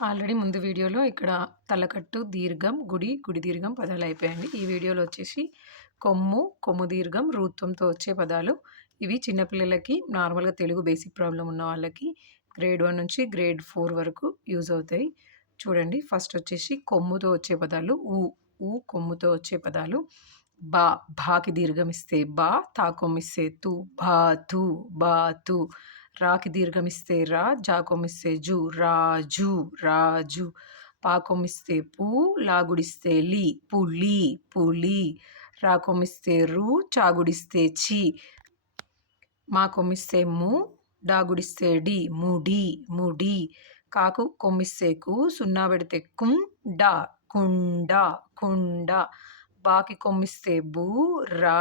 Already ముందు వీడియోలో ఇక్కడ తలకట్టు, దీర్ఘం, గుడి, గుడి దీర్ఘం పదాలు అయిపోయాయండి. ఈ వీడియోలో వచ్చేసి కొమ్ము, కొమ్ము దీర్ఘం, రూత్వంతో వచ్చే పదాలు. ఇవి చిన్నపిల్లలకి నార్మల్‌గా తెలుగు బేసిక్ ప్రాబ్లమ్ ఉన్న వాళ్ళకి గ్రేడ్ 1 నుంచి గ్రేడ్ 4 వరకు యూజ్ అవుతాయి. చూడండి ఫస్ట్ వచ్చేసి కొమ్ముతో వచ్చే పదాలు కొమ్ముతో వచ్చే పదాలు. భాకి దీర్ఘం ఇస్తే బా, తా కొమ్మిస్తే తు, బాతు, బాతు. రాకి దీర్ఘమిస్తే రా, జా కొమ్మిస్తే జు, రాజు, రాజు. పా కొమ్మిస్తే పూ, లా గుడిస్తే లి, పులి, పులి. రా కొమ్మిస్తే రు, చా గుడిస్తే చి. మా కొమ్మిస్తే ము, డా గుడిస్తే డి, ముడి, ముడి. కాకు కొమ్మిస్తే కు, సున్నా పెడితే కుం, డా, కుండ, కుండ. బాకి కొమ్మిస్తే బు, రా,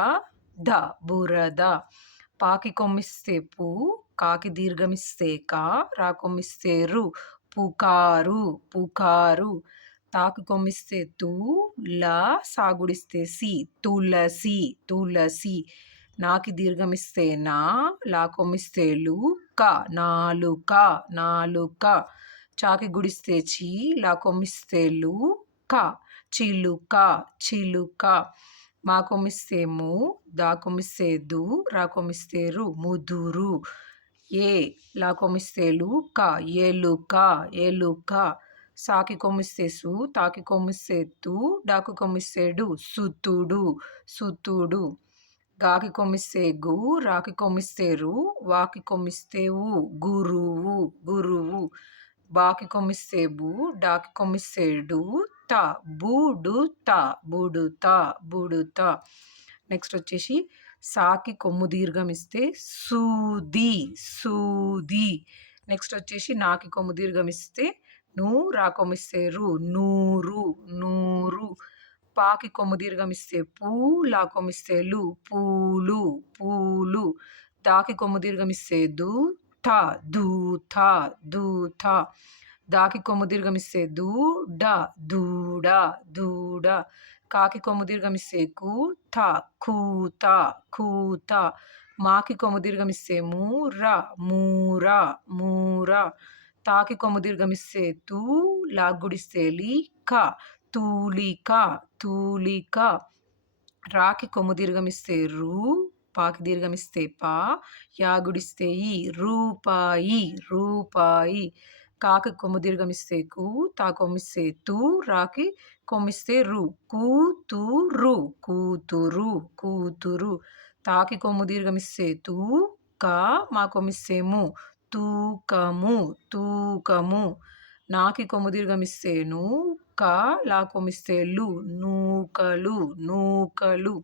ద, బురద. పాకి కొమ్మిస్తే పు, కాకి దీర్ఘమిస్తే కా, రా కొమ్మిస్తే రు, పుకారు, పుకారు. తాకి కొమ్మిస్తే తూ, లా, సాగుడిస్తే సి, తులసి, తులసి. నాకి దీర్ఘమిస్తే నా, లా కొమ్మిస్తే లు, క, నాలుక, నాలుక. చాకి గుడిస్తే చి, లా కొమ్మిస్తే లు, క, చిలుక, చిలుక. మా కొమ్మిస్తే ము, దా కొమ్మిస్తే దు, రా కొమ్మిస్తే రు, ముదురు. లా కొమ్మిస్తే లు, క, ఎలుక, ఎలుక. సాకి కొమ్మిస్తే సు, తాకి కొమ్మిస్తే తు, డాకు కొమ్మిస్తే డు, సుతుడు, సుతుడు. గాకి కొమ్మిస్తే గు, రాకి కొమ్మిస్తే రు, వాకి కొమ్మిస్తే వు, గురువు, గురువు. బాకి కొమ్మిస్తే బు, డాకి కొమ్మిస్తే డు, త, బుడుత, బుడుత, బుడుత. నెక్స్ట్ వచ్చేసి సాకి కొమ్ము దీర్ఘం ఇస్తే సూది, సూది. నెక్స్ట్ వచ్చేసి నాకి కొమ్ము దీర్ఘం ఇస్తే ను, రా కొమ్మిస్తే రు, నూరు, నూరు. పాకి కొమ్ము దీర్ఘం ఇస్తే పూ, లా కొమ్మిస్తే లు, పూలు, పూలు. దాకి కొమ్ము దీర్ఘం ఇస్తే దు, థ, దూథ, దూథ. దాకి కొమ్ము దీర్ఘం ఇస్తే దూ, డ, దూడ, దూడ. కాకి కొమ్ము దీర్ఘం ఇస్తే కు, థ, కూత, కూత. మాకి కొమ్ము దీర్ఘం ఇస్తే ము, ర, మూర, మూర. తాకి కొమ్ము దీర్ఘం ఇస్తే తూ, లా గుడిస్తే లి, క, తూలిక, తూలిక. రాకి కొమ్ము దీర్ఘమిస్తే రు, పాకి దీర్ఘమిస్తే పా, యా గుడిస్తే ఈ, రూపాయి, రూపాయి. కాకి కొమ్ము దీర్ఘమిస్తే కు, తా కొమ్మిస్తే తు, రాకి కొమ్మిస్తే రు, కూతురు, కూతురు, కూతురు. తాకి కొమ్ము దీర్ఘమిస్తే తూ, కా, మా కొమ్మిస్తే ము, తూకము, తూకము. నాకి కొమ్ము దీర్ఘమిస్తే ను, క, లా కొమ్మిస్తే లు, నూకలు, నూకలు.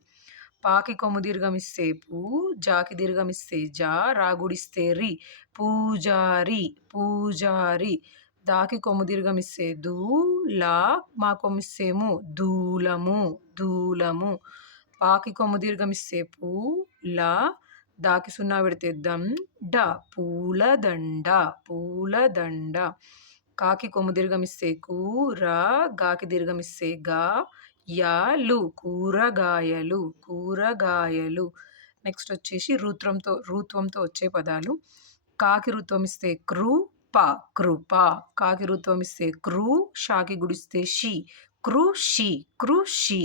పాకి కొమ్ము దీర్ఘమిస్తే పు, జాకి దీర్ఘమిస్తే జా, రా గుడిస్తే రి, పూజారి, పూజారి. దాకి కొమ్ము దీర్ఘమిస్తే దు, లా, మా కొమ్మిస్తే ము, దూలము, దూలము. పాకి కొమ్ము దీర్ఘమిస్తే పు, లా, దాకి సున్నా పెడితే దం, డ, పూలదండ, పూలదండ. కాకి కొమ్ము దీర్ఘమిస్తే కు, రా, గాకి దీర్ఘమిస్తే గా, యాలు, కూరగాయలు, కూరగాయలు. నెక్స్ట్ వచ్చేసి రూత్వంతో వచ్చే పదాలు. కాకి రుత్వం ఇస్తే క్రు, ప, కృప. కాకి రుత్వం ఇస్తే క్రు, షాకి గుడిస్తే షి, కృషి, కృషి.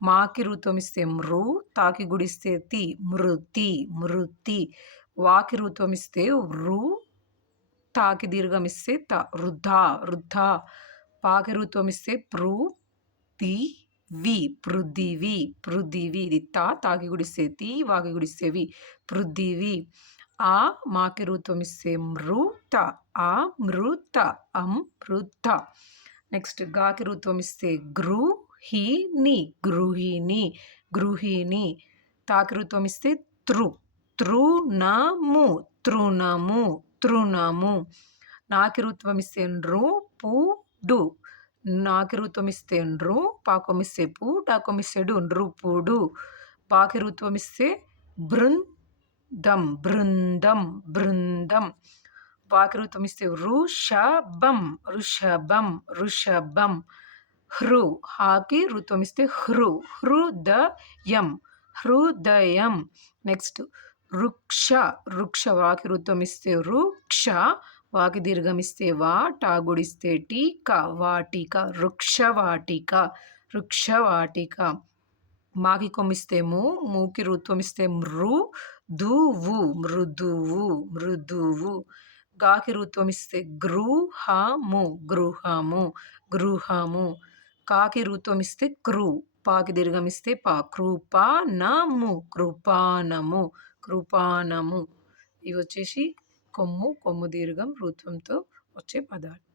మాకి రుత్వం ఇస్తే మృ, తాకి గుడిస్తే తి, మృతి, మృతి. వాకి రుత్వం ఇస్తే వృ, తాకి దీర్ఘం ఇస్తే త, వృధా, వృధా. పాకి రుత్వం ఇస్తే పృ, తి, వి, పృథివి, పృథివి. ఇది తాకి గుడిస్తే తి, వాకి గుడిస్తే వి, పృథివి. మాకి రుత్వం ఇస్తే మృత, మృత, అమృత. నెక్స్ట్ గాకి రుత్వం ఇస్తే గృహిణి, గృహిణి, గృహిణి. తాకి రుత్వం ఇస్తే తృణము, తృణము, తృణము. నాకి రుత్వం ఇస్తే నృపుడు, నాకి రుత్వం ఇస్తే నృ, పాకొమిస్తే పు, డాకొమిస్తే డు, నృపుడు. పాకి రుత్వం ఇస్తే బృందం, బృందం, బృందం. వాకి రుత్వం ఇస్తే వృషభం, వృషభం, వృషభం. హాకి రుత్వం ఇస్తే హృదయం, హృదయం. నెక్స్ట్ వృక్ష, వృక్ష. వాకి రుత్వం ఇస్తే వృక్ష, వాకి దీర్ఘమిస్తే వా, టా గుడిస్తే టీ, క వాటిక, వృక్షవాటిక, వృక్షవాటిక. మాకి కొమ్మిస్తే ము, మూకి రుత్వమిస్తే మృ, దువు, మృదువు, మృదువు. గాకి రుత్వమిస్తే గృహము, గృహము, గృహము. కాకి రుత్వమిస్తే క్రు, పాకి దీర్ఘమిస్తే పా, కృపానము, కృపానము, కృపానము. ఇవి వచ్చేసి కొమ్ము, కొమ్ము దీర్ఘం, రుత్వంతో వచ్చే పదాలు.